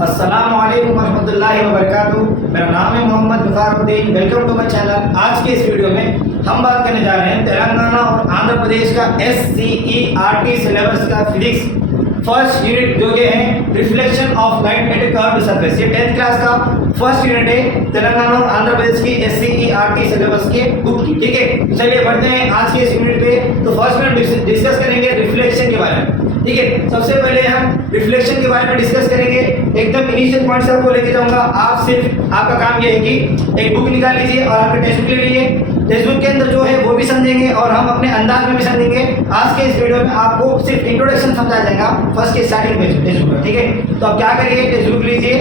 अस्सलाम वालेकुम रहमतुल्लाहि व बरकातुहू। मेरा नाम है Mohammad Muzaffaruddin. Welcome to my channel. आज के इस वीडियो में हम बात करने जा रहे हैं तेलंगाना और आंध्र प्रदेश का SCERT सिलेबस का फिजिक्स फर्स्ट यूनिट जो कि है reflection of light at a curved surface. ये 10th क्लास का फर्स्ट यूनिट है तेलंगाना और आंध्र प्रदेश की SCERT सिलेबस के बुक की। ठीक है, चलिए बढ़ते हैं आज के इस यूनिट पे। तो फर्स्ट में डिस्कस करेंगे रिफ्लेक्शन के बारे में। ठीक है, सबसे पहले हम रिफ्लेक्शन के बारे में डिस्कस करेंगे। एकदम इनिशियल पॉइंट से आपको लेके जाऊंगा। आप सिर्फ आपका काम ये है कि एक बुक निकाल लीजिए और आपके टेक्स्ट बुक ले लीजिए। टेक्स्ट बुक के अंदर जो है वो भी समझेंगे और हम अपने अंदाज में भी समझेंगे। आज के इस वीडियो में आपको सिर्फ इंट्रोडक्शन समझा जाएगा फर्स्ट के स्टार्टिंग में टेक्स्ट बुक। ठीक है, तो आप क्या करिए, टेक्स्ट बुक लीजिए,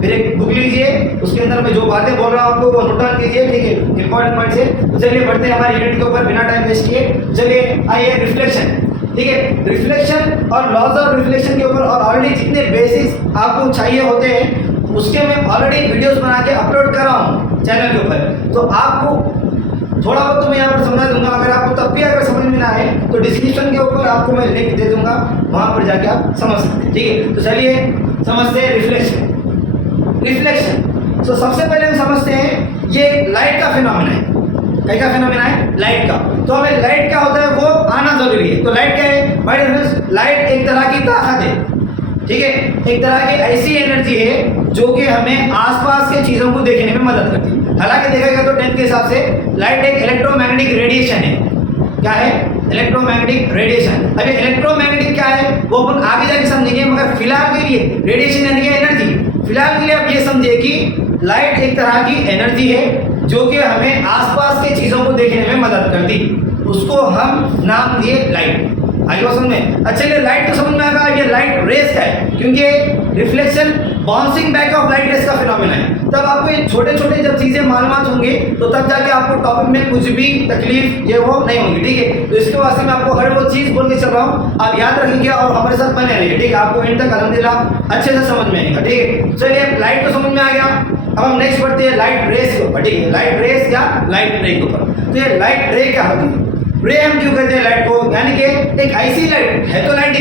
फिर एक बुक लीजिए, उसके अंदर मैं जो बातें बोल रहा हूँ आपको वो नोट डाउन कीजिए। ठीक है, इंपॉर्टेंट पॉइंट से। तो चलिए बढ़ते हैं हमारे यूनिट के ऊपर बिना टाइम वेस्ट किए। चलिए आइए रिफ्लेक्शन। ठीक है, रिफ्लेक्शन और लॉज ऑफ रिफ्लेक्शन के ऊपर और ऑलरेडी जितने बेसिक्स आपको चाहिए होते हैं उसके मैं ऑलरेडी वीडियोस बना के अपलोड कर रहा हूँ चैनल के ऊपर। तो आपको थोड़ा बहुत तो मैं यहाँ पर समझा दूंगा। अगर आपको तब भी अगर समझ में ना आए तो डिस्क्रिप्शन के ऊपर आपको मैं लिंक दे दूंगा, वहाँ पर जाके आप समझ सकते हैं। ठीक है, तो चलिए समझते हैं रिफ्लेक्शन। तो सबसे पहले हम समझते हैं ये लाइट का फिनोमेना है। क्या फिनोमेना है? लाइट का। तो हमें लाइट क्या होता है वो आना जरूरी है। तो लाइट क्या है? बाय डिफरेंस लाइट एक तरह की ताकत है। ठीक है, एक तरह की ऐसी एनर्जी है जो कि हमें आसपास के चीजों को देखने में मदद करती है। हालांकि देखा गया तो 10th के हिसाब से लाइट एक इलेक्ट्रोमैग्नेटिक रेडिएशन है। क्या है? Electromagnetic radiation. अभी इलेक्ट्रोमैग्नेटिक क्या है वो अपन आगे जाके समझेंगे, मगर फिलहाल के लिए रेडिएशन यानी कि एनर्जी, फिलहाल के लिए आप ये समझिए कि लाइट एक तरह की एनर्जी है जो कि हमें आसपास के चीजों को देखने में मदद करती, उसको हम नाम दिए लाइट। आगे बात समझ में? अच्छा, ये लाइट तो समझ में आएगा। ये लाइट रेस का है क्योंकि reflection bouncing back of light rays का फिनोमेना है। तब आपको ये छोटे छोटे जब चीजें मालूमात होंगे तो तब जाके आपको टॉपिक में कुछ भी तकलीफ ये वो नहीं होगी। ठीक है, तो इसके वास्ते मैं आपको हर वो चीज बोल के चल रहा हूँ, आप याद रखेंगे और हमारे साथ बने रहिए। ठीक है, आपको एंड तक अल्हम्दुलिल्लाह अच्छे से समझ में आएगा। ठीक है, चलिए लाइट तो समझ में आ गया। अब हम नेक्स्ट बढ़ते हैं लाइट रेस के ऊपर। ठीक है, लाइट रेस या लाइट रे के ऊपर। तो ये लाइट रे क्या होती है? रे हम क्यों कहते हैं लाइट को? यानी कि एक ऐसी लाइट है, तो लाइट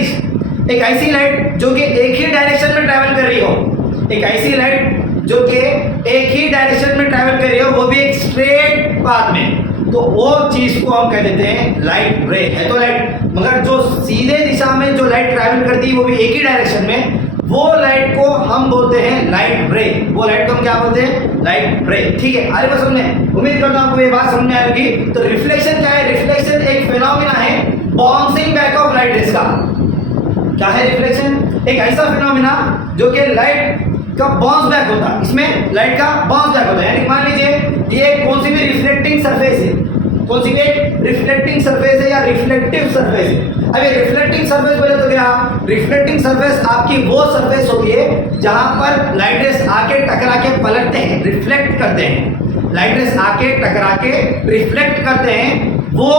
एक ऐसी लाइट जो कि एक ही डायरेक्शन में ट्रैवल कर रही हो। एक ऐसी लाइट जो कि एक ही डायरेक्शन में ट्रैवल कर रही हो, वो भी एक स्ट्रेट पाथ में, तो वो चीज को हम कह देते हैं लाइट रे। है तो लाइट, मगर जो सीधे दिशा में जो लाइट ट्रैवल करती है वो भी एक ही डायरेक्शन में, वो लाइट को हम बोलते हैं लाइट रे। वो लाइट को हम क्या बोलते हैं? लाइट रे। ठीक है, आगे बात समझ में, उम्मीद करता हूं आपको ये बात समझ में आएगी। तो रिफ्लेक्शन क्या है? रिफ्लेक्शन एक फिनोमेना है bouncing back of light rays का। क्या है रिफ्लेक्शन? एक ऐसा फिनोमेना जो कि लाइट का बाउंस बैक होता है। इसमें लाइट का बाउंस बैक होता है, यानी मान लीजिए ये कौन सी भी रिफ्लेक्टिंग सरफेस है, कौन सी भी रिफ्लेक्टिंग सरफेस है या रिफ्लेक्टिव सरफेस है। अब ये रिफ्लेक्टिंग सरफेस बोले तो क्या? रिफ्लेक्टिंग सरफेस आपकी वो सरफेस होती है जहां पर लाइट रेस आके टकरा के पलटते हैं, रिफ्लेक्ट करते हैं। लाइट रेस आके टकरा के रिफ्लेक्ट करते हैं, वो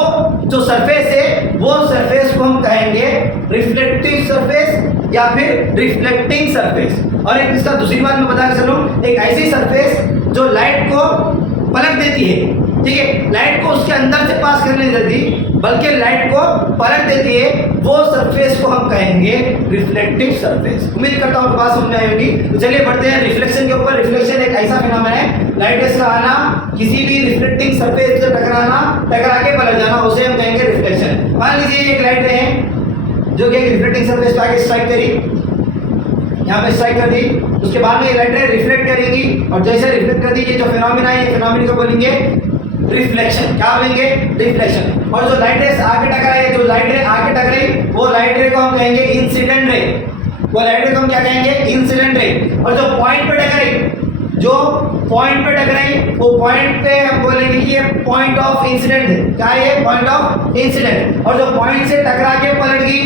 जो सरफेस है वो सरफेस को हम कहेंगे रिफ्लेक्टिव सरफेस या फिर रिफ्लेक्टिंग सरफेस। और एक इसका दूसरी बात मैं बता के चलूं, एक ऐसी सरफेस जो लाइट को पलट देती है। ठीक है, लाइट को उसके अंदर से पास करने नहीं देती बल्कि लाइट को पलट देती है, वो सरफेस को हम कहेंगे रिफ्लेक्टिव सरफेस। उम्मीद करता हूँ बात समझ में आएगी। तो चलिए बढ़ते हैं रिफ्लेक्शन के ऊपर। रिफ्लेक्शन एक ऐसा फिनोमेना है, लाइट रेस का आना, किसी भी रिफ्लेक्टिंग सरफेस से टकराना, टकरा के पलट जाना, उसे हम कहेंगे रिफ्लेक्शन। मान लीजिए एक लाइट रे है जो कि एक रिफ्लेक्टिंग सरफेस पे आके स्ट्राइक करी, यहाँ पे स्ट्राइक कर दी, उसके बाद में ये लाइट रे रिफ्लेक्ट करेगी और जैसे रिफ्लेक्ट कर दी ये जो फिनोमेना है, ये फिनोमेना को बोलेंगे रिफ्लेक्शन। क्या बोलेंगे? रिफ्लेक्शन। और जो लाइट रेस आगे टकराई, जो लाइट रे आगे टकराई, वो लाइट रे को हम कहेंगे इंसिडेंट रे। वो लाइट रे को हम क्या कहेंगे? Incident ray. और जो पॉइंट पे टकराई, जो पॉइंट पे टकराई, वो पॉइंट पे हम बोलेंगे कि ये पॉइंट ऑफ इंसिडेंट है। क्या है ये? Point of incident. और जो पॉइंट से टकरा के पलट गई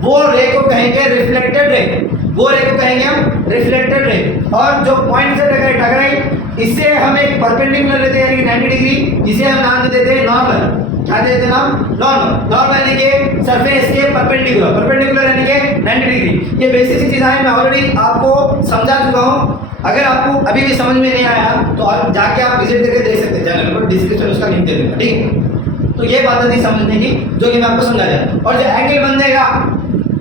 वो रे को कहेंगे रिफ्लेक्टेड रे। वो रे को कहेंगे हम रिफ्लेक्टेड रे। और जो पॉइंट से टकराई इससे हम एक परपेंडिकुलर लेते हैं यानी कि 90 डिग्री, जिसे हम नाम दे देते हैं नॉर्मल। क्या दे देते हैं नाम? नॉर्मल। नॉर्मल यानी कि सरफेस के परपेंडिकुलर, परपेंडिकुलर यानी कि 90 डिग्री। ये बेसिक सी चीज़ है, मैं ऑलरेडी आपको समझा चुका हूँ। अगर आपको अभी भी समझ में नहीं आया तो आप जाके आप विजिट करके देख सकते हैं चैनल पर, डिस्क्रिप्शन उसका लिंक दे दूंगा। ठीक है, तो ये बात थी समझने की जो कि मैं आपको समझा दिया। और जो एंगल बन जाएगा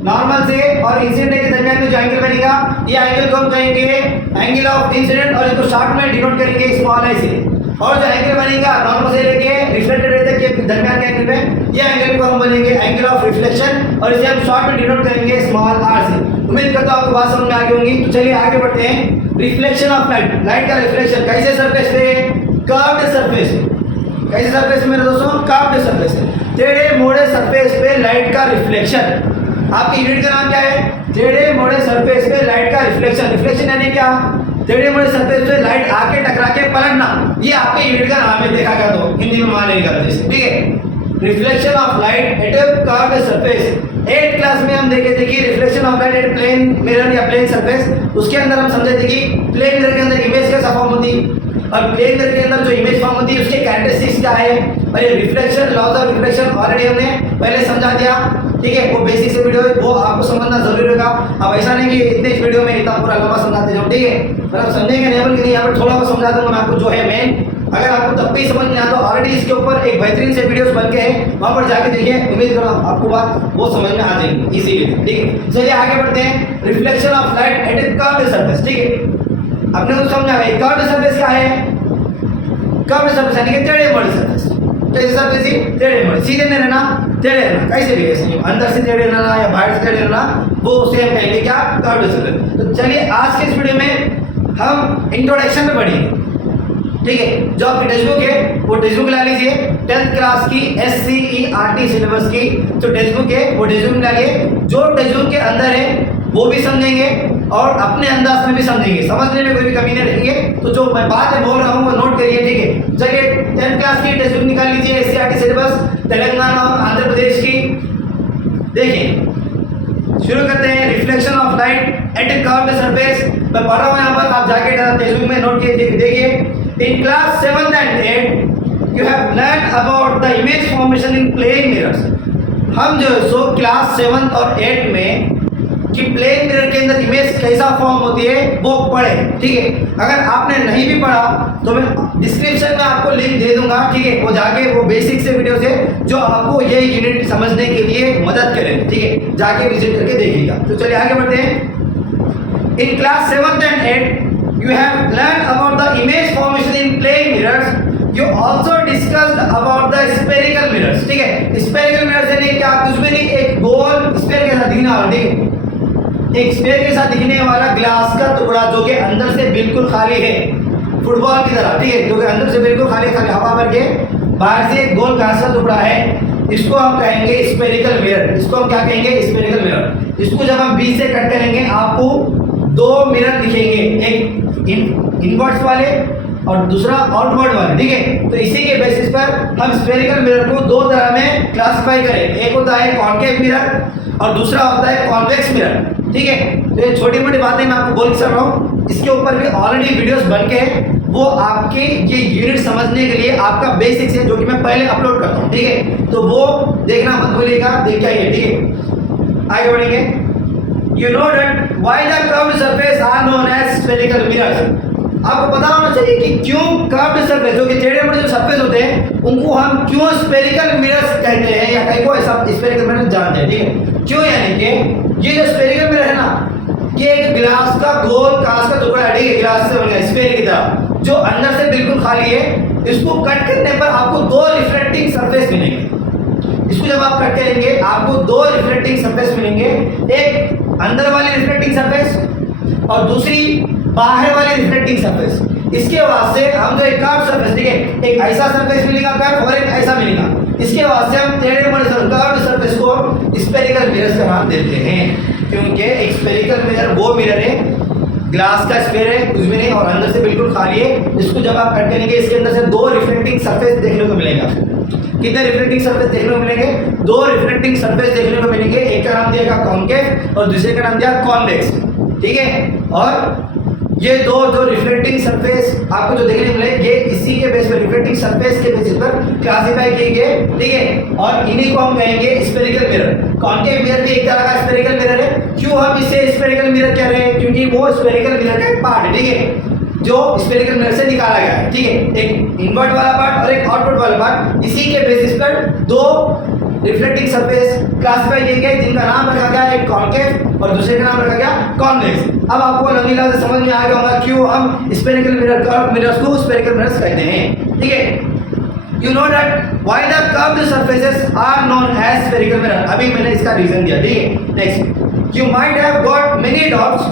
नॉर्मल से और इंसिडेंट के दरमियान में जो एंगल बनेगा ये एंगल को हम कहेंगे एंगल ऑफ इंसिडेंट और इसको शॉर्ट में डिनोट करेंगे स्मॉल आई से। और जो एंगल बनेगा नॉर्मल से लेके रिफ्लेक्टेड रे तक के दरमियान के एंगल में ये एंगल को हम बोलेंगे एंगल ऑफ रिफ्लेक्शन और इसे हम शॉर्ट में डिनोट करेंगे स्मॉल आर से। उम्मीद करता हूं आपको बात समझ में आ गई होगी। तो चलिए आगे बढ़ते हैं। रिफ्लेक्शन ऑफ लाइट, लाइट का रिफ्लेक्शन कैसे सरफेस पे, कर्व्ड सरफेस, कैसे सरफेस मेरे दोस्तों, कर्व्ड सरफेस है, टेढ़े मोड़े सरफेस पे लाइट का रिफ्लेक्शन। आपकी यूनिट का नाम क्या है, टेढ़े मोड़े सरफेस पे लाइट का रिफ्लेक्शन। रिफ्लेक्शन यानी क्या, टेढ़े मोड़े सरफेस पे लाइट आके टकरा के पलटना, ये आपके यूनिट का नाम है। देखा गया तो हिंदी में मान नहीं करते, ठीक है। Reflection of light at a curved surface. 8th class में हम देखे थे कि reflection of light at plane mirror या प्लेन सरफेस, उसके अंदर हम समझे थे कि प्लेन मिरर के अंदर इमेज कैसा फॉर्म होती और प्लेन मिरर के अंदर जो इमेज फॉर्म होती है उसके कैरेक्टरिस्टिक्स क्या है। और ये reflection, laws of reflection already हमने पहले समझा दिया, ठीक है। वो बेसिक से वीडियो है, वो आपको समझना जरूरी होगा। अब ऐसा नहीं कि इतने इस वीडियो में इतना पूरा लंबा समझाते जाओ, ठीक है। मतलब समझेंगे नहीं बोल के नहीं, यहाँ पर थोड़ा बहुत समझा दूंगा मैं आपको जो है मेन। अगर आपको तब भी समझ नहीं आता तो ऑलरेडी इसके ऊपर एक बेहतरीन से वीडियोस बन के हैं, वहां पर जाके देखिए। उम्मीद करो आपको बात वो समझ में आ जाएगी इजीली, ठीक है। चलिए आगे बढ़ते हैं। Reflection of light at a curved surface, ठीक है। आपने तो समझा है कर्व्ड सरफेस क्या है, कर्व्ड सरफेस यानी कि टेढ़े मोड़े सरफेस। कैसे सरफेस ही टेढ़े मोड़े, सीधे नहीं रहना, टेढ़े रहना, कैसे भी ऐसे अंदर से टेढ़े रहना या बाहर से टेढ़े रहना, वो सेम कहेंगे क्या, कर्व्ड सरफेस। तो चलिए आज के इस वीडियो में हम इंट्रोडक्शन में पढ़ेंगे, ठीक है। जो आपकी टेक्स्ट बुक है वो टेक्स्ट बुक ला लीजिए, 10th क्लास की SCERT सिलेबस की जो टेक्स्ट बुक है वो टेक्स्ट बुक डालिए। जो टेक्स्ट बुक के अंदर है वो भी समझेंगे और अपने अंदाज में भी समझेंगे, समझने में कोई भी कमी नहीं रहेंगे। तो जो मैं बात बोल रहा हूँ वो नोट करिए, ठीक है। चलिए 10th क्लास की टेक्स्ट बुक निकाल लीजिए, SCERT सिलेबस तेलंगाना और आंध्र प्रदेश की। देखिए शुरू करते हैं। Reflection of light at a curved surface, मैं पढ़ रहा हूँ यहाँ पर, आप जाके टेक्स्ट बुक में नोट कीजिए। देखिए in class 7th and 8th you have learned about the image formation in plane mirrors। हम जो है सो क्लास 7th और 8th में कि प्लेन मिरर के अंदर इमेज कैसा फॉर्म होती है वो पढ़े, ठीक है। अगर आपने नहीं भी पढ़ा तो मैं डिस्क्रिप्शन में आपको लिंक दे दूंगा, ठीक है। वो जाके वो बेसिक से वीडियो से जो आपको ये यूनिट समझने के लिए मदद करेंगे, ठीक है। जाके विजिट करके देखिएगा। तो चलिए आगे बढ़ते हैं। In class 7th and 8th you have learned about the image formation in plane mirrors। you also discussed about the spherical mirrors, ठीक है। spherical mirrors यानी क्या, कुछ भी नहीं, एक गोल स्फीयर के साथ दिखने वाला, ठीक है, एक स्फीयर के साथ दिखने वाला ग्लास का टुकड़ा जो कि अंदर से बिल्कुल खाली है, फुटबॉल की तरह, ठीक है, जो कि अंदर से बिल्कुल खाली खाली हवा भर के बाहर से एक गोल ग्लास का टुकड़ा है, इसको हम कहेंगे स्फेरिकल मिरर। इसको हम क्या कहेंगे, स्फेरिकल मिरर। इसको जब हम बीच से कट करेंगे आपको दो मिरर दिखेंगे, एक इनवर्ट्स वाले और दूसरा आउटवर्ड वाले, ठीक है। तो इसी के बेसिस पर हम स्फेरिकल मिरर को दो तरह में क्लासिफाई करें। एक होता है कॉन्केव मिरर और दूसरा होता है कॉन्वेक्स मिरर, ठीक है। तो ये छोटी मोटी बातें मैं आपको बोल सकता हूँ, इसके ऊपर भी ऑलरेडी वीडियोस बन के वो आपके ये यूनिट समझने के लिए आपका बेसिक्स है जो कि मैं पहले अपलोड करता हूँ, ठीक है। तो वो देखना मत भूलिएगा, देख के आइए, ठीक है। आगे बढ़ेंगे। You know that why the curved surface are known as spherical mirrors। आपको पता होना चाहिए कि क्यों कर्व्ड सरफेस जो कि टेढ़े मोड़े जो सरफेस होते हैं उनको हम क्यों स्फेरिकल मिरर्स कहते हैं या कहीं को ऐसा स्फेरिकल मिरर जानते हैं, ठीक है। क्यों, यानी कि ये जो स्फेरिकल मिरर है ना, ये एक ग्लास का गोल कांच का टुकड़ा है, ठीक है, ग्लास से बना स्फेयर की तरह जो अंदर से बिल्कुल खाली है। इसको कट करने पर आपको दो रिफ्लेक्टिंग सरफेस मिलेंगे। इसको जब आप कट करेंगे आपको दो रिफ्लेक्टिंग सरफेस मिलेंगे, एक अंदर वाली रिफ्लेक्टिंग सरफेस और दूसरी बाहर वाली रिफ्लेक्टिंग सरफेस। इसके वास्ते हम जो एक कर्व सरफेस, ठीक है, एक ऐसा सरफेस मिलेगा कर्व और एक ऐसा मिलेगा। इसके वास्ते हम टेढ़े मोड़े कर्व सरफेस को स्फेरिकल मिरर्स का नाम देते हैं, क्योंकि एक स्फेरिकल मिरर वो मिरर है, ग्लास का स्फेयर है, कुछ भी नहीं, और अंदर से बिल्कुल खाली है। इसको जब आप कट करेंगे इसके अंदर से दो रिफ्लेक्टिंग सरफेस देखने को मिलेगा। कितने रिफ्लेक्टिंग सरफेस देखने को मिलेंगे, दो रिफ्लेक्टिंग सरफेस देखने को मिलेंगे। एक का नाम दिया कॉन्केव और दूसरे का नाम दिया कॉन्वेक्स, ठीक है। और ये दो जो रिफ्लेक्टिंग सरफेस आपको जो देखने को मिले ये इसी के बेस पर, रिफ्लेक्टिंग सरफेस के बेसिस पर क्लासिफाई किए गए, ठीक है। और इन्हीं को हम कहेंगे स्फेरिकल मिरर। कॉन्केव मिरर भी एक तरह का स्फेरिकल मिरर है। क्यों हम इसे स्फेरिकल मिरर कह रहे हैं, क्योंकि वो स्फेरिकल मिरर का एक पार्ट है, ठीक है, जो स्फेरिकल मिरर से निकाला गया है, ठीक है। एक इनवर्ट वाला पार्ट और एक आउटवर्ट वाला पार्ट, इसी के बेसिस पर दो रिफ्लेक्टिंग सरफेस क्लासिफाई किए गए, जिनका नाम रखा गया एक कॉन्केव और दूसरे का नाम रखा गया कॉन्वेक्स। अब आपको रंगीला से समझ में आ गया होगा क्यों हम स्फेरिकल मिरर्स को स्फेरिकल मिरर्स कहते हैं, ठीक है। You know that why the curved surfaces are known as spherical mirror। अभी मैंने इसका रीजन दिया, ठीक है। Next, you might have got many doubts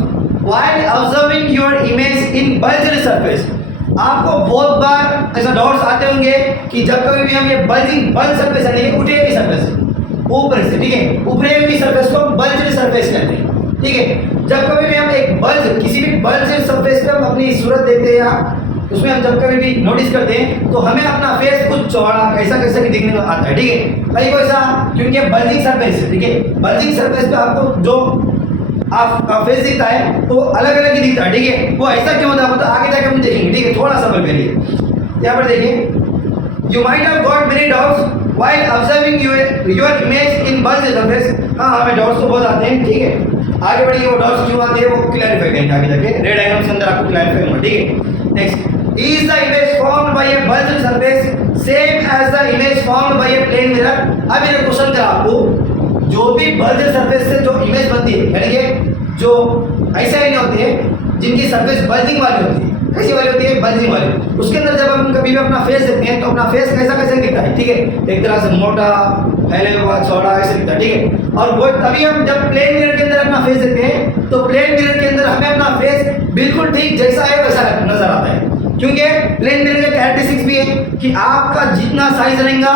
while observing your image in bulged surface। आपको बहुत बार ऐसा डाउट्स आते होंगे कि जब कभी भी हम ये बल्ज सरफेस यानी उठी हुई सरफेस ऊपर से, ठीक है, ऊपरी हुई सरफेस को बल्ज सरफेस कहते हैं, ठीक है। जब कभी भी हम एक बल्ज किसी भी बल्ज सरफेस पे हम अपनी सूरत देते हैं या उसमें हम जब कभी भी नोटिस करते हैं तो हमें अपना फेस कुछ चौड़ा कैसा कैसा भी दिखने में आता है, ठीक है। कहीं को ऐसा क्योंकि बल्जिंग सरफेस है, ठीक है। बल्जिंग सरफेस पे आपको जो आपका फेस दिखता है तो अलग अलग ही दिखता है, ठीक है। वो ऐसा क्यों होता है तो आगे जाकर हम देखेंगे, ठीक है। थोड़ा सा मेरे लिए यहाँ पर देखिए, you might have got many doubts while observing your image in bulge surface. हाँ, हमें डाउट्स तो बहुत आते हैं, ठीक है। आगे बढ़िए, वो डाउट्स क्यों आते हैं वो क्लैरिफाई करेंगे आगे जाके, रेड डायग्राम के अंदर आपको क्लैरिफाई होगा, ठीक है। Next, is the image formed by a bulged surface same as the image formed by a plane mirror। अब ये क्वेश्चन करा आपको, जो भी बल्ज सरफेस से जो इमेज बनती है यानी कि जो ऐसे नहीं होती है जिनकी सरफेस बल्जिंग वाली होती है, कैसी वाली होती है, बल्जिंग वाली, उसके अंदर जब हम कभी भी अपना फेस देखते हैं तो अपना फेस कैसा कैसा दिखता है, ठीक है। एक तरह से मोटा, फैले हुआ, चौड़ा ऐसे दिखता है, ठीक है। और वो तभी हम जब प्लेन मिरर के अंदर अपना फेस देखते हैं तो प्लेन मिरर के अंदर हमें अपना फेस बिल्कुल ठीक जैसा है वैसा नजर आता है, क्योंकि प्लेन मिरर के कैरेक्टरिस्टिक्स भी है कि आपका जितना साइज रहेगा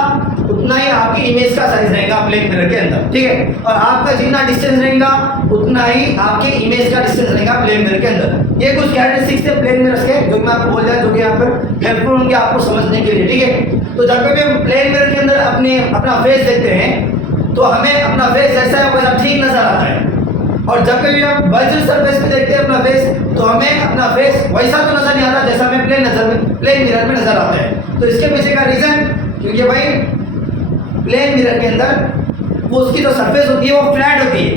उतना ही आपकी इमेज का साइज रहेगा प्लेन मिरर के अंदर, ठीक है। और आपका जितना डिस्टेंस रहेगा उतना ही आपके इमेज का डिस्टेंस रहेगा प्लेन मिरर के अंदर। ये कुछ कैरेक्टरिस्टिक्स है प्लेन मिरर्स के जो मैं आपको बोल रहा जो कि यहाँ पर हेल्पफुल होंगे आपको समझने के लिए, ठीक है। तो जब कभी हम प्लेन मिरर के अंदर अपना फेस देखते हैं तो हमें अपना फेस जैसा है वैसा ठीक नजर आता है, और जब कभी हम बल्ज सरफेस पे देखते हैं अपना फेस तो हमें अपना फेस वैसा तो नजर नहीं आता जैसा हमें प्लेन मिरर में नजर आता है। तो इसके पीछे का रीजन, क्योंकि भाई प्लेन मिरर के अंदर वो उसकी जो सरफेस होती है वो फ्लैट होती है,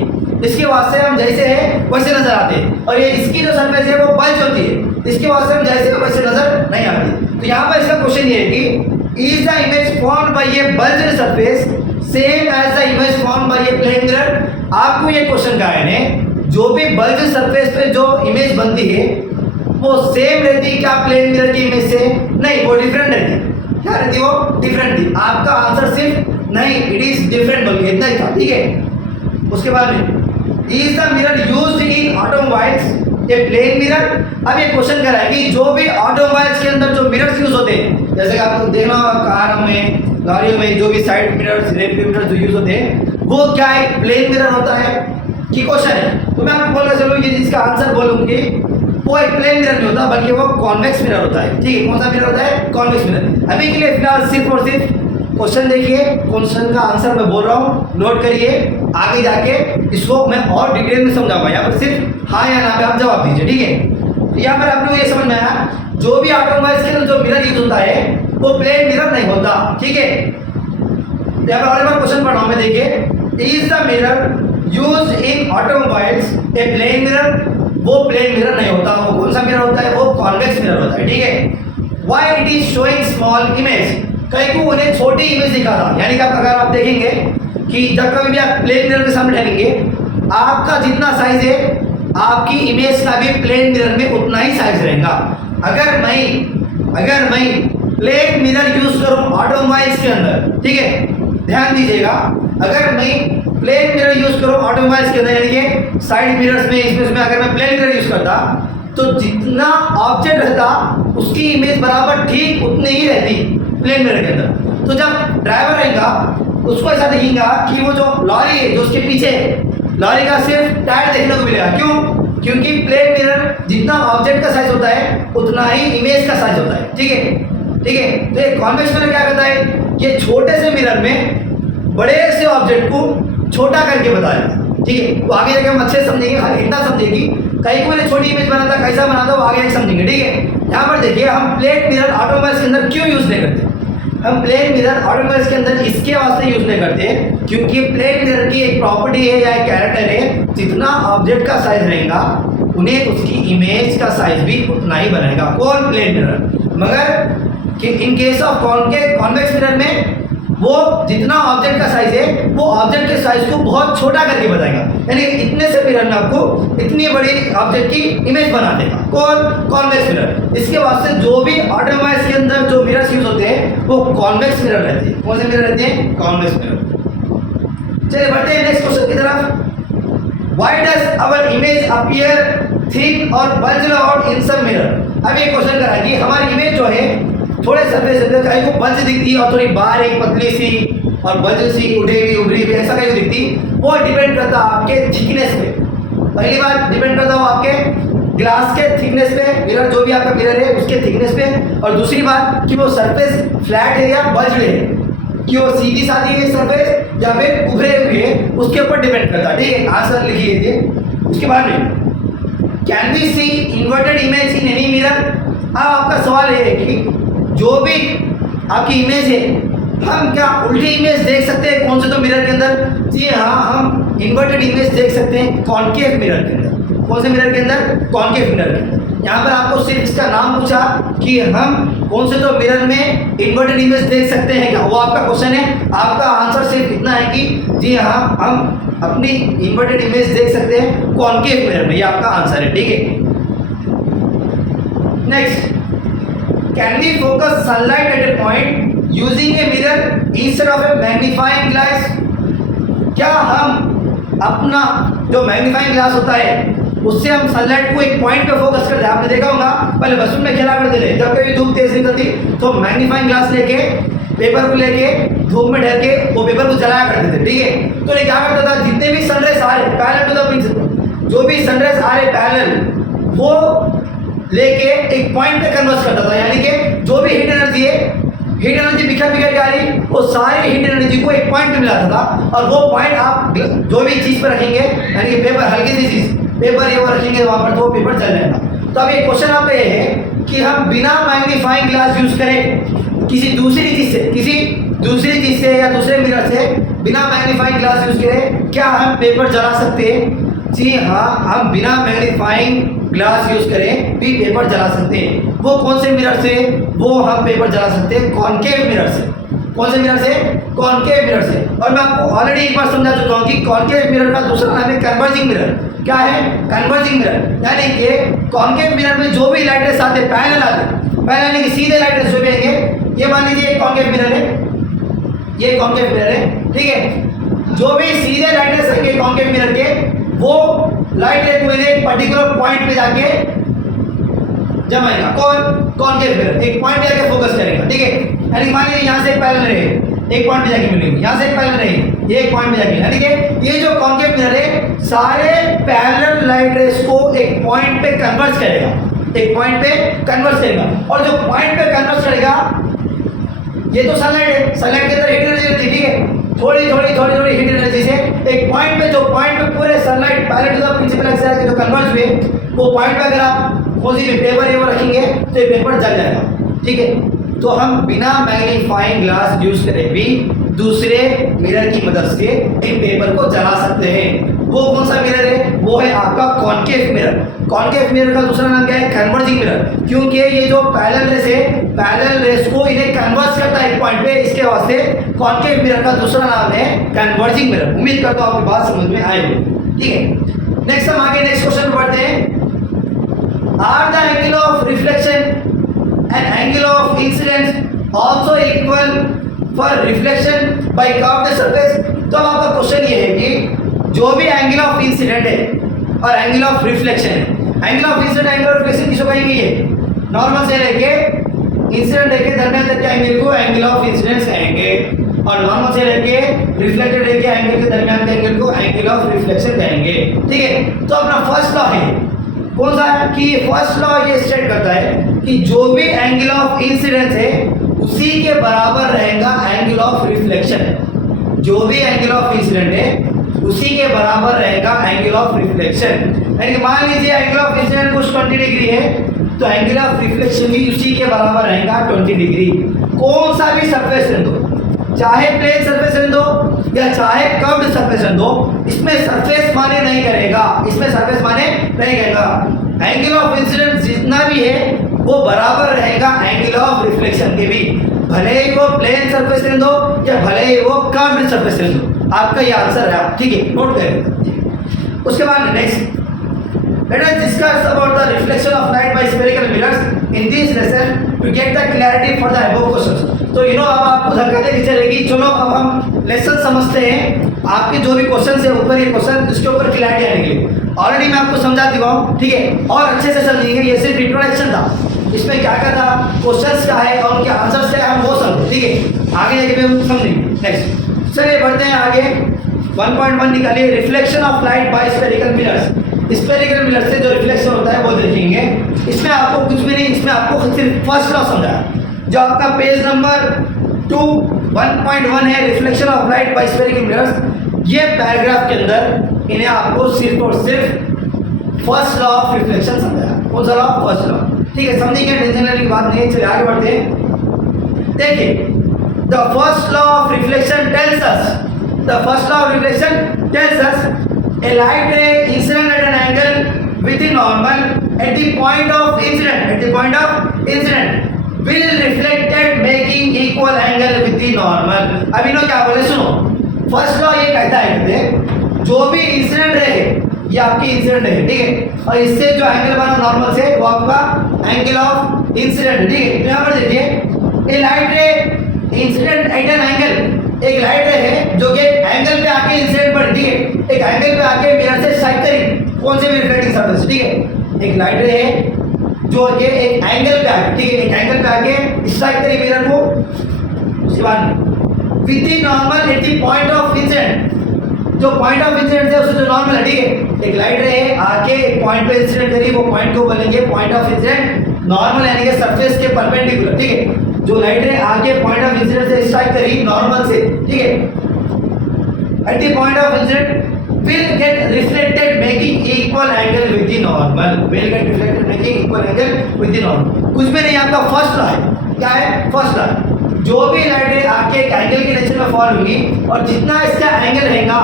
इसके वास्ते हम जैसे है वैसे नजर आते हैं, और ये इसकी जो सरफेस है वो बल्ज होती है, इसके वास्ते हम जैसे वैसे नजर नहीं आती। तो यहाँ पर इसका क्वेश्चन ये है कि is the image formed by a bulged surface same as the image formed by a plane mirror. आपको ये क्वेश्चन कहा है ने जो भी बल्ज सरफेस पे जो इमेज बनती है वो सेम रहती है क्या प्लेन मिरर की इमेज से? नहीं, वो डिफरेंट रहती है। क्या रहती है? वो डिफरेंट थी। आपका आंसर सिर्फ नहीं, इट इज डिफरेंट बोल के इतना ही था, ठीक है। उसके बाद में is the mirror used in automobiles a plane mirror. अब ये क्वेश्चन कर रहा है कि जो भी ऑटोमोबाइल्स के अंदर जो मिरर्स यूज होते हैं, जैसे कि आपको देखना होगा कार में, गाड़ियों में जो भी side mirrors, rear view mirrors जो यूज होते हैं वो क्या है? प्लेन मिरर होता है कि क्वेश्चन है। तो मैं आपको बोल रहा चलूँ कि जिसका आंसर बोलूंगी वो एक प्लेन मिरर नहीं होता बल्कि वो कॉन्वेक्स मिरर होता है, ठीक है। कौन सा मिरर होता है? Convex mirror. अभी के लिए फिलहाल सिर्फ और सिर्फ क्वेश्चन देखिए, क्वेश्चन का आंसर मैं बोल रहा हूँ, नोट करिए, आगे जाके इसको मैं और डिटेल में समझाऊंगा। यहाँ पर सिर्फ हाँ या ना पे आप जवाब दीजिए, ठीक है। तो यहाँ पर आप लोग ये समझ में आया, जो भी ऑटोमोबाइल्स के अंदर जो मिरर यूज होता है वो प्लेन मिरर नहीं होता, ठीक है। यहाँ पर और एक बार क्वेश्चन पढ़ा हूँ मैं, देखिए, is the mirror use in automobiles a plane mirror? वो प्लेन मिरर नहीं होता। वो कौन सा मिरर होता है? वो कॉन्वेक्स मिरर होता है, ठीक है। Why it is showing small image? कहीं को उन्हें छोटी इमेज दिखा रहा, यानी कि अगर आप देखेंगे कि जब कभी भी आप प्लेन मिरर के सामने ठहरेंगे, आपका जितना साइज है आपकी इमेज का भी प्लेन मिरर में उतना ही साइज रहेगा। अगर मैं प्लेन मिरर यूज करूं ऑटोमोबाइल्स के अंदर, ठीक है, ध्यान दीजिएगा, अगर मैं प्लेन मिरर यूज करूं ऑटोमोबाइल्स के अंदर यानी कि साइड मिरर्स में, इसमें अगर मैं प्लेन मिरर यूज करता तो जितना ऑब्जेक्ट रहता उसकी इमेज बराबर ठीक उतनी ही रहती प्लेन मिरर के अंदर। तो जब ड्राइवर रहेगा उसको ऐसा दिखेगा कि वो जो लॉरी है जो उसके पीछे लॉरी का सिर्फ टायर देखने को मिलेगा। क्यों? क्योंकि प्लेन मिरर जितना ऑब्जेक्ट का साइज होता है उतना ही इमेज का साइज होता है, ठीक है। तो ये कॉन्वेक्स मिरर क्या करता है? ये छोटे से मिरर में बड़े से ऑब्जेक्ट को छोटा करके बताएगा, ठीक है। तो आगे जाके हम अच्छे समझेंगे, खाली इतना समझेगी कहीं को मैंने छोटी इमेज बनाता कैसा बनाता वो आगे समझेंगे, ठीक है। यहाँ पर देखिए, हम प्लेन मिरर ऑटोमोबाइल्स के अंदर क्यों यूज नहीं करते? हम प्लेन मिरर ऑटोमोबाइल्स के अंदर इसके वास्ते यूज नहीं करते क्योंकि प्लेन मिरर की एक प्रॉपर्टी है या एक कैरेक्टर है, जितना ऑब्जेक्ट का साइज रहेगा उन्हें उसकी इमेज का साइज भी उतना ही बनाएगा। कौन? Plane mirror. मगर कि in case of convex mirror में वो जितना ऑब्जेक्ट का साइज है वो ऑब्जेक्ट के साइज को बहुत छोटा करके बताएगा, यानी इतने से मिरर में आपको इतनी बड़ी ऑब्जेक्ट की इमेज बना देगा। कौन? Convex mirror. इसके वास्ते जो भी ऑटोमोबाइल्स के अंदर जो मिरर्स यूज होते हैं वो कॉन्वेक्स मिरर रहते हैं। कौन से मिरर रहते हैं? Convex mirror. चलिए बढ़ते हैं नेक्स्ट क्वेश्चन की तरफ। Why does our image appear thick और bulged out in some mirror? अब एक क्वेश्चन करा कि हमारी इमेज जो है थोड़े सरफेस पे कहीं को बल्ज दिखती है और थोड़ी बारीक पतली सी और बल्ज सी उठी हुई उभरी हुई ऐसा कहीं दिखती, वो डिपेंड करता है आपके थिकनेस पे। पहली बात डिपेंड करता है आपके ग्लास के थिकनेस पे, मिरर जो भी आपका मिरर है उसके थिकनेस पे, और दूसरी बात कि वो सरफेस फ्लैट है या बल्ज है, कि वो सीधी सादी है सरफेस या फिर उभरे हुए है, उसके ऊपर डिपेंड करता है। ठीक है, आंसर लिखिए ये। उसके बाद में can we see inverted image in any mirror? अब आपका सवाल ये है कि जो भी आपकी इमेज है हम क्या उल्टी इमेज देख सकते हैं कौन से तो मिरर के अंदर? जी हाँ, हम इन्वर्टेड इमेज देख सकते हैं कॉन्केव मिरर के अंदर। कौन से मिरर के अंदर? कॉन्केव मिरर के अंदर। यहाँ पर आपको सिर्फ इसका नाम पूछा कि हम कौन से तो मिरर में इन्वर्टेड इमेज देख सकते हैं क्या, वो आपका क्वेश्चन है। आपका आंसर सिर्फ इतना है कि जी हाँ, हम अपनी इन्वर्टेड इमेज देख सकते हैं कॉन्केव मिरर में, ये आपका आंसर है। ठीक है, next, can we focus sunlight at a point using a mirror instead of a magnifying glass? क्या हम अपना जो मैग्नीफाइंग ग्लास होता है उससे हम सनलाइट को एक पॉइंट पे फोकस करते हैं? आपने देखा होगा पहले बचपन में खेला करते थे, जब कभी धूप तेज निकलती तो मैग्नीफाइंग ग्लास लेके पेपर को लेके धूप में ढल के वो पेपर को जलाया करते थे। ठीक है, तो ये क्या करता था, जितने भी सनराइज आ रहे पैरेलल टू द प्रिंसिपल, जो भी सनराइज आ रहे पैरेलल वो लेके एक पॉइंट पे कन्वर्ट करता था, यानी कि जो भी हीट एनर्जी है, हीट एनर्जी बिखर बिखर के आ रही, वो सारी हीट एनर्जी को एक पॉइंट पे मिलाता था, और वो पॉइंट आप जो भी चीज पर रखेंगे, यानी कि पेपर, हल्की सी चीज पेपर ये वो रखेंगे वहां पर तो वो पेपर जल जाएगा। तो अब एक क्वेश्चन आपका ये है कि हम बिना मैग्नीफाइंग ग्लास यूज करें किसी दूसरी चीज से या दूसरे मिरर से बिना मैग्नीफाइंग ग्लास यूज करें, क्या हम पेपर जला सकते हैं? जी हाँ, हम बिना मैग्नीफाइंग ग्लास यूज करें भी पेपर जला सकते हैं। वो कौन से मिरर से? वो हम पेपर जला सकते हैं कॉन्केव मिरर से। कौन से मिरर से? कॉन्केव मिरर से। और मैं आपको ऑलरेडी एक बार समझा चुका हूँ कि कॉन्केव मिरर का दूसरा नाम है कन्वर्जिंग मिरर। क्या है? कन्वर्जिंग मिरर, यानी कि कॉन्केव मिरर में जो भी लाइट रेस आते पैरेलल आते, पैरेलल यानी कि सीधे लाइट रेस जो भी आएंगे, ये मान लीजिए एक कॉन्केव मिरर है, ये कॉन्केव मिरर है। ठीक है, जो भी सीधे लाइट रेस आएंगे कॉन्केव मिरर के, वो लाइट रे को एक पर्टिकुलर पॉइंट पे जाके जमाएगा। कॉन्केव मिरर एक पॉइंट पे जाके फोकस करेगा। ठीक है, यानी मान लीजिए यहाँ से एक पैरेलल रहे, एक पॉइंट पे जाके मिलेंगे, यहाँ से एक पैरेलल रहे, ये एक पॉइंट पे जाके, यानी कि ये जो कॉन्केव मिरर है सारे पैरेलल लाइट रेस को एक पॉइंट पे कन्वर्ट करेगा, एक पॉइंट पे कन्वर्ट करेगा। और जो पॉइंट पे कन्वर्ट करेगा, ये तो सनलाइट है, सनलाइट के अंदर हीट एनर्जी रहती है। ठीक है, थोड़ी थोड़ी हीट एनर्जी से एक पॉइंट पे, जो पॉइंट पे पूरे sunlight parallel to the principal axis के जो कन्वर्ज हुए, वो पॉइंट पे अगर आप कोई भी पेपर ये वो रखेंगे तो ये पेपर जल जाएगा। ठीक है, तो हम बिना मैग्नीफाइंग ग्लास यूज करे भी दूसरे मिरर की मदद से एक पेपर को जला सकते हैं। वो कौन सा मिरर है? वो है आपका कॉन्केव मिरर। कॉन्केव मिरर का दूसरा नाम क्या है? कन्वर्जिंग मिरर, क्योंकि ये जो पैरेलल रेस है, पैरेलल रेस को इन्हें कन्वर्ट करता है एक पॉइंट पे, इसके वास्ते कॉन्केव मिरर का दूसरा नाम है कन्वर्जिंग मिरर। उम्मीद करता हूँ आपकी बात समझ में आएगी। ठीक है, नेक्स्ट हम आगे नेक्स्ट क्वेश्चन पे बढ़ते हैं। Are the angle of reflection and angle of incidence also equal for reflection by curved surface? तो अब आपका क्वेश्चन ये है कि जो भी एंगल ऑफ इंसिडेंट है और एंगल ऑफ रिफ्लेक्शन है, angle of incident angle of reflection किसको कहेंगे? ये नॉर्मल से लेके इंसिडेंट लेके दरमियान तक के एंगल को एंगल ऑफ इंसिडेंस कहेंगे, और नॉर्मल से लेके रिफ्लेक्टेड लेके एंगल के दरमियान के एंगल को एंगल ऑफ रिफ्लेक्शन कहेंगे। ठीक है, तो अपना फर्स्ट लॉ है कौन सा है कि फर्स्ट लॉ ये स्टेट करता है कि जो भी एंगल ऑफ इंसिडेंस है उसी के बराबर रहेगा एंगल ऑफ रिफ्लेक्शन। जो भी एंगल ऑफ इंसिडेंट है उसी के बराबर रहेगा एंगल ऑफ रिफ्लेक्शन। यानी मान लीजिए एंगल ऑफ इंसिडेंट कुछ 20 डिग्री है, तो एंगल ऑफ रिफ्लेक्शन भी उसी के बराबर रहेगा 20 डिग्री। कौन सा भी सरफेस रहने दो, चाहे प्लेन सरफेस रहने दो या चाहे कर्व्ड सरफेस रहने दो, इसमें सरफेस माने नहीं करेगा, इसमें सरफेस माने नहीं करेगा। एंगल ऑफ इंसिडेंट जितना भी है वो बराबर रहेगा एंगल ऑफ रिफ्लेक्शन के भी। भले ही वो प्लेन सरफेस लेने दो या भले ही वो कर्व्ड सरफेस लेने दो, आपका ये आंसर है। ठीक है, नोट करें। उसके बाद next, let us discuss about the reflection of light by spherical mirrors in this lesson to get the clarity for the above questions। तो अब आपको धक्का देके चलेगी। चलो अब हम लेसन समझते हैं। आपके जो भी क्वेश्चन है ऊपर ये क्वेश्चन, उसके ऊपर क्लैरिटी आने के लिए ऑलरेडी मैं आपको समझा चुका हूँ। ठीक है, और अच्छे से समझेंगे। ये सिर्फ इंट्रोडक्शन था, इसमें क्या क्या था, क्वेश्चंस क्या है और उनके आंसर्स क्या है, हम वो समझे। ठीक है, आगे जाके भी हम समझेंगे। नेक्स्ट चलिए बढ़ते हैं आगे। 1.1 निकालिए, reflection of light by spherical mirrors. Spherical mirror से जो रिफ्लेक्शन होता है वो देखेंगे। इसमें आपको कुछ भी नहीं, इसमें आपको सिर्फ फर्स्ट लॉ समझाया, जो आपका पेज नंबर 1.1 है, reflection of light by spherical mirrors. ये पैराग्राफ के अंदर इन्हें आपको सिर्फ और सिर्फ फर्स्ट लॉ ऑफ रिफ्लेक्शन समझाया। कौन सा लॉ? First law. ठीक है, समझेंगे, टेंशन लेने की बात नहीं है। चलिए आगे बढ़ते हैं। देखिए, the first law of reflection tells us, the first law of reflection tells us a light ray incident at an angle with the normal at the point of incident will reflected making equal angle with the normal। अभी क्या बोले, सुनो। First law ये कहता है कि जो भी इंसिडेंट रे है ये आपकी इंसिडेंट है, ठीक है, और इससे जो एंगल बना नॉर्मल से वो आपका एंगल ऑफ इंसिडेंट। ठीक है, तो यहाँ पर देखिए, a light ray incident at an angle, एक लाइट रे है जो कि एंगल पे आके इंसिडेंट पर, ठीक है, एक एंगल पे आके मिरर से स्ट्राइक करी कौन से भी रिफ्लेक्टिंग सरफेस। ठीक है, एक लाइट रे है जो कि एक एंगल पे आके, ठीक है, एक एंगल पे आके स्ट्राइक करी मिरर को। उसके बाद with the normal at the point of incident, जो पॉइंट ऑफ इंसिडेंट है उससे जो नॉर्मल है, ठीक है, एक लाइट रे है आके एक पॉइंट पे इंसिडेंट करी, वो पॉइंट को बोलेंगे पॉइंट ऑफ इंसिडेंट नॉर्मल, यानी कि सरफेस के परपेंडिकुलर। ठीक है, जो लाइट रे आगे पॉइंट ऑफ इंसिडेंट से स्ट्राइक करी नॉर्मल से, ठीक है, eight the point of incident will get reflected making equal angle with the normal, will get reflected making equal angle with the normal। कुछ भी नहीं, आपका फर्स्ट लॉ है। क्या है? फर्स्ट लॉ, जो भी लाइटें आपके एक एंगल के नेचर में फॉल होंगी और जितना इसका एंगल रहेगा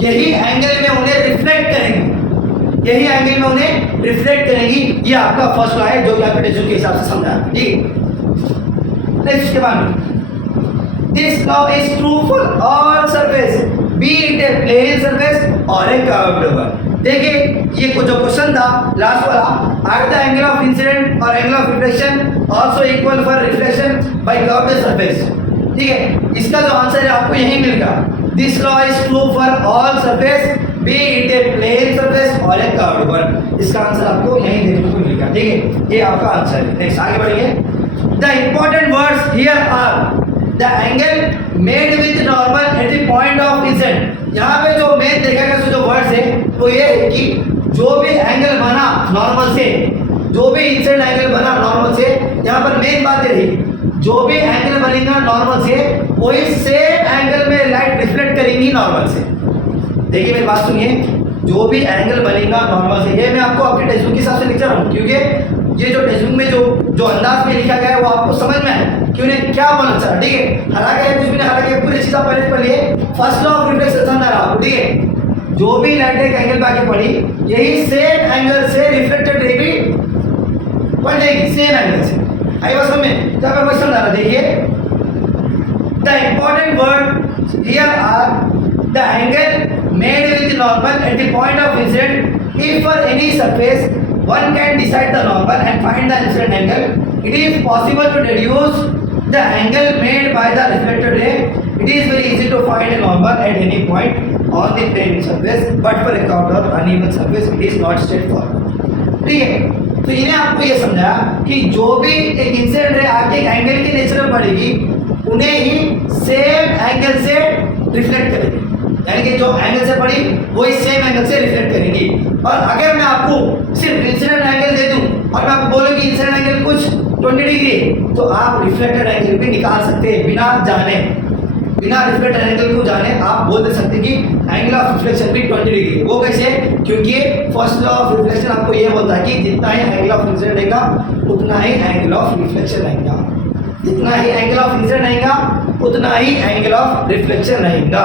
यही एंगल में उन्हें रिफ्लेक्ट करेंगी, यही एंगल में उन्हें रिफ्लेक्ट करेंगी। ये आपका फर्स्ट लॉ है जो कि आपके टेंशन के हिसाब से समझा। ठीक है, नेक्स्ट उसके बाद, this law is true for all surface be it a plane surface और ए कर्व्ड वन। देखिए, ये जो क्वेश्चन था लास्ट वाला, are the angle of incident और angle of reflection also equal for reflection by curved surface. ठीक है, इसका जो आंसर है आपको यही मिलेगा, this law is true for all surface be it a plane surface और ए कर्व्ड वन। इसका आंसर आपको यही देखने को मिलेगा। ठीक है, ये आपका आंसर है। नेक्स्ट आगे बढ़ेंगे। The important words here are the angle made with normal at the point of incident. यहाँ पे जो मेन देखा गया जो वर्ड्स है वो ये है कि जो भी एंगल बना नॉर्मल से, जो भी इंसिडेंट एंगल बना नॉर्मल से, यहाँ पर मेन बात ये रही, जो भी एंगल बनेगा नॉर्मल से वही सेम एंगल में लाइट रिफ्लेक्ट करेंगी नॉर्मल से। देखिए मेरी बात सुनिए, जो भी एंगल बनेगा नॉर्मल से, ये मैं आपको आपके टेक्स्ट बुक के हिसाब से लिख रहा हूँ, क्योंकि ये जो टेक्स्ट बुक में जो अंदाज में लिखा गया है वो आपको समझ में है कि उन्हें क्या बोलना चाह। ठीक है, हालांकि कुछ भी नहीं, हालांकि पूरी चीज आप पहले पढ़िए। फर्स्ट लॉ ऑफ रिफ्लेक्शन समझा रहा हूँ। ठीक है, जो भी लाइट एक एंगल पे आके पड़ी यही सेम एंगल से रिफ्लेक्टेड रहेगी, पड़ जाएगी सेम एंगल से। आई बात समझ में? क्या मैं क्वेश्चन आ रहा, देखिए, the important word here are the angle made with normal at the point of incident if for any surface one can decide the normal and find the incident angle. It is possible to deduce the angle made by the reflected ray. It is very easy to find a normal at any point on the plane surface, but for a curved or uneven surface, it is not straightforward। ठीक है, तो इन्हें आपको ये समझाया कि जो भी एक इंसिडेंट रे आपके एक एंगल के नेचर में पड़ेगी उन्हें ही सेम एंगल से रिफ्लेक्ट करेगी, यानी कि जो एंगल से पड़ी वही सेम एंगल से रिफ्लेक्ट करेंगी। और अगर मैं आपको सिर्फ इंसिडेंट एंगल दे दूं और मैं आपको बोलूं कि इंसिडेंट एंगल कुछ 20 डिग्री है, तो आप रिफ्लेक्टेड एंगल भी निकाल सकते हैं बिना जाने, बिना रिफ्लेक्टेड एंगल को जाने आप बोल दे सकते हैं कि एंगल ऑफ रिफ्लेक्शन भी 20 डिग्री है। वो कैसे? क्योंकि फर्स्ट लॉ ऑफ रिफ्लेक्शन आपको ये बोलता है कि जितना ही एंगल ऑफ इंसिडेंट रहेगा उतना ही एंगल ऑफ रिफ्लेक्शन रहेगा, जितना ही एंगल ऑफ इंसिडेंट रहेगा उतना ही एंगल ऑफ रिफ्लेक्शन रहेगा।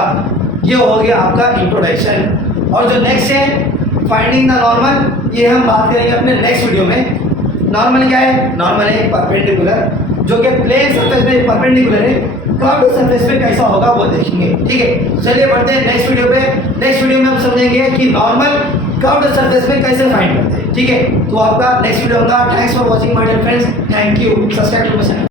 ये हो गया आपका इंट्रोडक्शन। और जो नेक्स्ट है फाइंडिंग द नॉर्मल, ये हम बात करेंगे अपने नेक्स्ट वीडियो में। नॉर्मल क्या है? नॉर्मल है परपेंडिकुलर, जो कि प्लेन सरफेस में परपेंडिकुलर है। कर्व्ड सरफेस पे कैसा होगा वो देखेंगे, ठीक है। चलिए बढ़ते हैं नेक्स्ट वीडियो पे। नेक्स्ट वीडियो में हम समझेंगे कि नॉर्मल कर्व्ड सरफेस में कैसे फाइंड करते हैं, ठीक है। तो आपका नेक्स्ट वीडियो होगा। Thanks for watching my dear friends, thank you, subscribe to my channel.